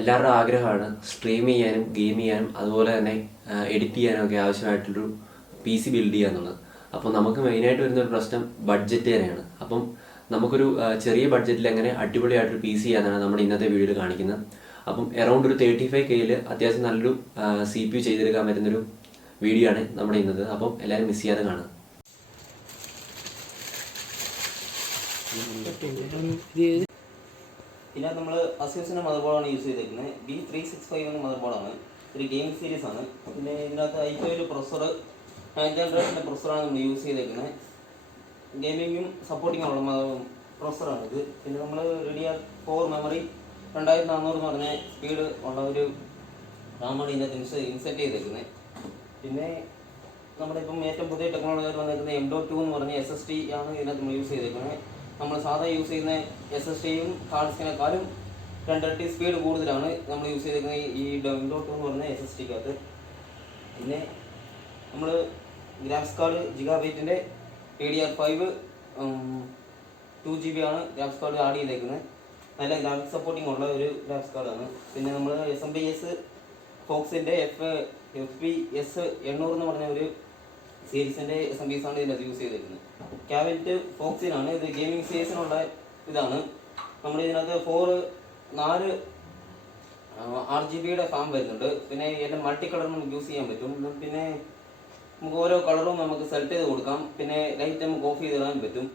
എല്ലാവരുടെ ആഗ്രഹമാണ് സ്ട്രീം ചെയ്യാനും ഗെയിം ചെയ്യാനും അതുപോലെ തന്നെ എഡിറ്റ് ചെയ്യാനും ഒക്കെ ആവശ്യമായിട്ടൊരു PC ബിൽഡ് ചെയ്യുക എന്നുള്ളത്. അപ്പോൾ നമുക്ക് മെയിനായിട്ട് വരുന്നൊരു പ്രശ്നം ബഡ്ജറ്റ് തന്നെയാണ്. അപ്പം നമുക്കൊരു ചെറിയ ബഡ്ജറ്റിൽ എങ്ങനെ അടിപൊളിയായിട്ടൊരു PC ചെയ്യാനാണ് നമ്മുടെ ഇന്നത്തെ വീഡിയോയിൽ കാണിക്കുന്നത്. അപ്പം എറൗണ്ട് ഒരു 35K അത്യാവശ്യം നല്ലൊരു CPU ചെയ്തെടുക്കാൻ പറ്റുന്നൊരു വീഡിയോ ആണ് നമ്മുടെ ഇന്നത്തെ. അപ്പം എല്ലാവരും മിസ് ചെയ്യാതെ കാണുക. പിന്നെ നമ്മൾ അസ്യൂസിൻ്റെ മദർ ബോർഡാണ് യൂസ് ചെയ്തേക്കുന്നത്. B365 എന്ന മദർ ബോർഡാണ്. ഒരു ഗെയിം സീരീസ് ആണ്. പിന്നെ ഇതിനകത്ത് i5 പ്രൊസസ്സർ 9th ജനറേഷൻ്റെ പ്രൊസസ്സറാണ് നമ്മൾ യൂസ് ചെയ്തേക്കുന്നത്. ഗെയിമിങ്ങും സപ്പോർട്ടിങ്ങും ഉള്ള പ്രൊസസ്സറാണ് ഇത്. പിന്നെ നമ്മൾ DDR4 മെമ്മറി 2400 എന്ന് പറഞ്ഞ സ്പീഡ് ഉള്ള ഒരു റാമാണ് ഇതിനകത്ത് ഇൻസെറ്റ് ചെയ്തേക്കുന്നത്. പിന്നെ നമ്മുടെ ഇപ്പം ഏറ്റവും പുതിയ ടെക്നോളജിയിൽ വന്നിരിക്കുന്ന M.2 എന്ന് പറഞ്ഞ SSD ആണ് ഇതിനകത്ത് നമ്മൾ യൂസ് ചെയ്തേക്കുന്നത്. നമ്മൾ സാധാ യൂസ് ചെയ്യുന്ന SSDയും ഹാർഡ് ഡിസ്കിനെക്കാളും 2 ഇരട്ടി സ്പീഡ് കൂടുതലാണ് നമ്മൾ യൂസ് ചെയ്തിരിക്കുന്നത് ഈ M.2 എന്ന് പറഞ്ഞ SSDക്കകത്ത്. പിന്നെ നമ്മൾ graphics card GB DDR5 2GB ആണ് ഗ്രാഫിക്സ് കാർഡ് ആഡ് ചെയ്തേക്കുന്നത്. നല്ല ഗ്രാഫിക്സ് സപ്പോർട്ടിംഗ് ഉള്ള ഒരു ഗ്രാഫിക്സ് കാർഡാണ്. പിന്നെ നമ്മൾ SMPS ഫോക്സിൻ്റെ FPS 800 എന്ന് പറഞ്ഞ ഒരു സീരീസിൻ്റെ SMPS ആണ് ഇതിനകത്ത് യൂസ് ചെയ്തിരിക്കുന്നത്. ക്യാബിനറ്റ് ഫോക്സിനാണ് ഇത്. ഗെയിമിംഗ് സീരീസിനുള്ള ഇതാണ്. നമ്മൾ ഇതിനകത്ത് 4 RGBയുടെ ഫാം വരുന്നുണ്ട്. പിന്നെ എല്ലാം മൾട്ടി കളർ നമുക്ക് യൂസ് ചെയ്യാൻ പറ്റും. പിന്നെ നമുക്ക് ഓരോ കളറും നമുക്ക് സെലക്ട് ചെയ്ത് കൊടുക്കാം. പിന്നെ ലൈറ്റ് നമുക്ക് ഓഫ് ചെയ്തിടാൻ പറ്റും.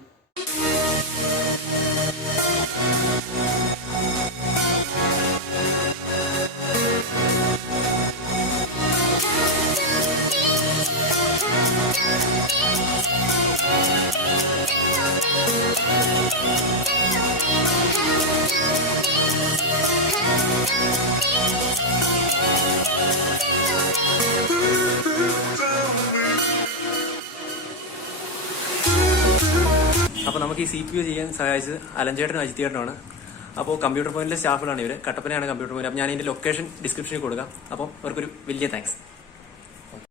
അപ്പോൾ നമുക്ക് ഈ CPU ചെയ്യാൻ സഹായിച്ചത് അലഞ്ചേട്ടനും അജിത്തേട്ടനുമാണ്. അപ്പോൾ കമ്പ്യൂട്ടർ പോയിന്റിലെ സ്റ്റാഫുകളാണ് ഇവർ. കട്ടപ്പനയാണ് കമ്പ്യൂട്ടർ പോയിന്റ്. അപ്പോൾ ഞാൻ ഇതിൻ്റെ ലൊക്കേഷൻ ഡിസ്ക്രിപ്ഷനിൽ കൊടുക്കാം. അപ്പോൾ അവർക്കൊരു വലിയ താങ്ക്സ്.